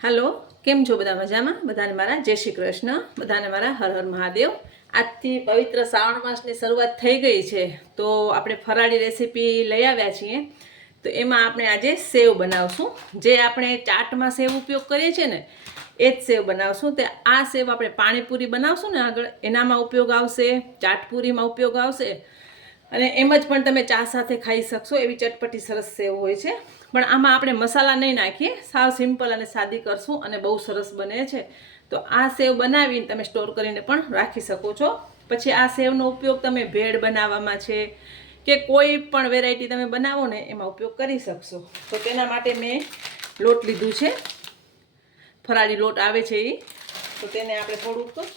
હાલો, કેમ છો બધા? મજામાં? બધાને મારા જય શ્રી કૃષ્ણ, બધાને મારા હર હર મહાદેવ. આજથી પવિત્ર શ્રાવણ માસની શરૂઆત થઈ ગઈ છે, તો આપણે ફરાળી રેસીપી લઈ આવ્યા છીએ. તો એમાં આપણે આજે સેવ બનાવશું. જે આપણે ચાટમાં સેવ ઉપયોગ કરીએ છીએ ને, એ જ સેવ બનાવશું. તે આ સેવ આપણે પાણીપુરી બનાવશું ને આગળ, એનામાં ઉપયોગ આવશે, ચાટપુરીમાં ઉપયોગ આવશે, અને એમ જ પણ તમે ચા સાથે ખાઈ શકશો. એવી ચટપટી સરસ સેવ હોય છે. પણ આમાં આપણે મસાલા નહીં નાખીએ, સાવ સિમ્પલ અને સાદી કરશું અને બહુ સરસ બને છે. તો આ સેવ બનાવીને તમે સ્ટોર કરીને પણ રાખી શકો છો. પછી આ સેવનો ઉપયોગ તમે ભેળ બનાવવામાં છે કે કોઈ પણ વેરાયટી તમે બનાવો ને એમાં ઉપયોગ કરી શકશો. તો તેના માટે મેં લોટ લીધું છે, ફરાળી લોટ આવે છે એ. તો તેને આપણે થોડુંક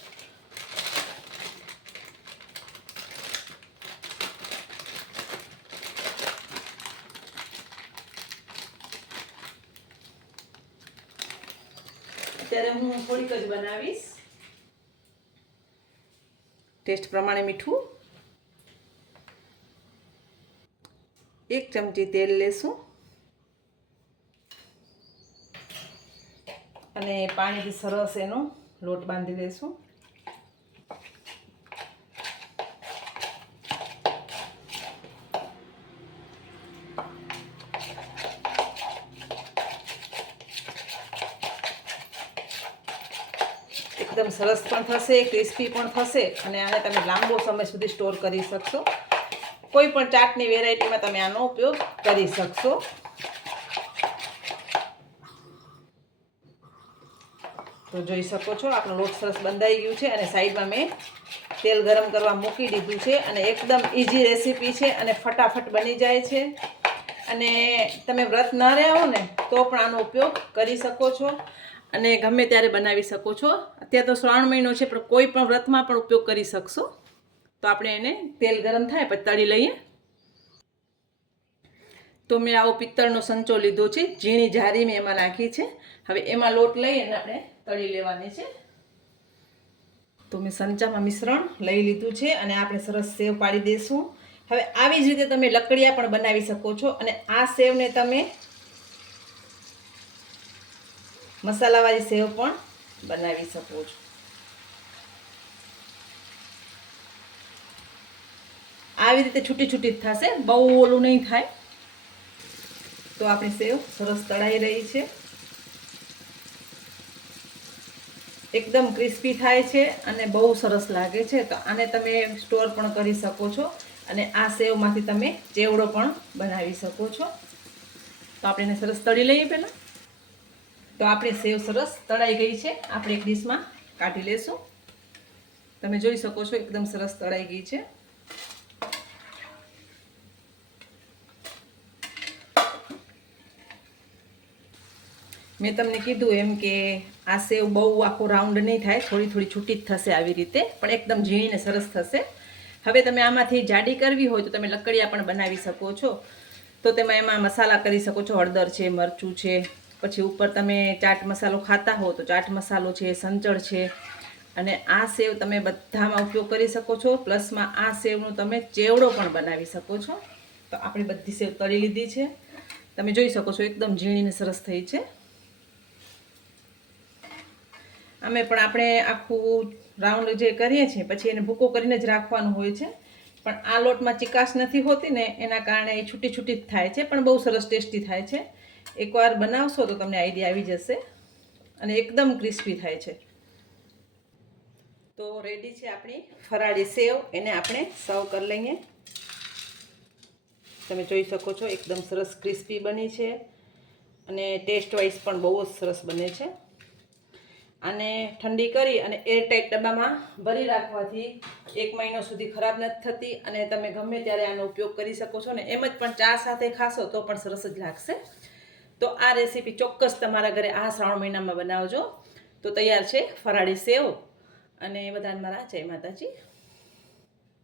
અત્યારે હું થોડીક જ બનાવીશ. ટેસ્ટ પ્રમાણે મીઠું, 1 ચમચી તેલ લેશું અને પાણીથી સરસ એનો લોટ બાંધી લેશું. એકદમ સરસ પણ થશે, ક્રિસ્પી પણ થશે, અને આને તમે લાંબો સમય સુધી સ્ટોર કરી શકશો. કોઈ પણ ચાટની વેરાયટીમાં તમે આનો ઉપયોગ કરી શકશો. તો જોઈ શકો છો આપણો લોટ સરસ બંધાઈ ગયું છે, અને સાઈડમાં મેં તેલ ગરમ કરવા મૂકી દીધું છે. અને એકદમ ઇઝી રેસીપી છે અને ફટાફટ બની જાય છે. અને તમે વ્રત ન રહ્યા હો ને તો પણ આનો ઉપયોગ કરી શકો છો અને ગમે ત્યારે બનાવી શકો છો. અત્યારે તો શ્રાવણ મહિનો છે, પણ કોઈ પણ વ્રતમાં પણ ઉપયોગ કરી શકશો. તો આપણે એને તેલ ગરમ થાય પછી તળી લઈએ. તો મેં આવો પિત્તળનો સંચો લીધો છે, ઝીણી જારી મેં એમાં નાખી છે. હવે એમાં લોટ લઈ અને આપણે તળી લેવાની છે. તો મેં સંચામાં મિશ્રણ લઈ લીધું છે અને આપણે સરસ સેવ પાડી દઈશું. હવે આવી જ રીતે તમે લકડિયા પણ બનાવી શકો છો, અને આ સેવને તમે મસાલાવાળી સેવ પણ બનાવી શકો છો. આવી રીતે છૂટી છૂટી જ થશે, બહુ ઓલું નહીં થાય. તો આપણી સેવ સરસ તળાઈ રહી છે, એકદમ ક્રિસ્પી થાય છે અને બહુ સરસ લાગે છે. તો આને તમે સ્ટોર પણ કરી શકો છો, અને આ સેવમાંથી તમે ચેવડો પણ બનાવી શકો છો. તો આપણે એને સરસ તળી લઈએ પહેલાં. તો આપણી સેવ સરસ તળાઈ ગઈ છે, આપણે એક ડીશમાં કાઢી લેશું. તમે જોઈ શકો છો એકદમ સરસ તળાઈ ગઈ છે. મેં તમને કીધું એમ કે આ સેવ બહુ આખો રાઉન્ડ નહીં થાય, થોડી થોડી છૂટી જ થશે આવી રીતે, પણ એકદમ ઝીણીને સરસ થશે. હવે તમે આમાંથી જાડી કરવી હોય તો તમે લકડિયા પણ બનાવી શકો છો. તો તમે એમાં મસાલા કરી શકો છો, હળદર છે, મરચું છે, પછી ઉપર તમે ચાટ મસાલો ખાતા હો તો ચાટ મસાલો છે, સંચળ છે. અને આ સેવ તમે બધામાં ઉપયોગ કરી શકો છો. પ્લસમાં આ સેવનો તમે ચેવડો પણ બનાવી શકો છો. તો આપણે બધી સેવ તળી લીધી છે, તમે જોઈ શકો છો એકદમ ઝીણીને સરસ થઈ છે. અમે પણ આપણે આખું રાઉન્ડ જે કરીએ છીએ પછી એને ભૂકો કરીને જ રાખવાનું હોય છે, પણ આ લોટમાં ચિકાશ નથી હોતી ને એના કારણે એ છૂટી છૂટી જ થાય છે, પણ બહુ સરસ ટેસ્ટી થાય છે. એકવાર બનાવશો તો તમને આઈડિયા આવી જશે, અને એકદમ ક્રિસ્પી થાય છે. તો રેડી છે આપણી ફરાળી સેવ, એને આપણે સર્વ કરી લઈએ. તમે જોઈ શકો છો એકદમ સરસ ક્રિસ્પી બની છે, અને ટેસ્ટ વાઇઝ પણ બહુ જ સરસ બને છે. આને ઠંડી કરી અને એરટાઈટ ડબ્બામાં ભરી રાખવાથી 1 મહિનો સુધી ખરાબ નથી થતી, અને તમે ગમે ત્યારે આનો ઉપયોગ કરી શકો છો. ને એમ જ પણ ચા સાથે ખાશો તો પણ સરસ જ લાગશે. તો આ રેસીપી ચોક્કસ તમારા ઘરે આ શ્રાવણ મહિનામાં બનાવજો. તો તૈયાર છે ફરાળી સેવ, અને બધાને મારા જય માતાજી.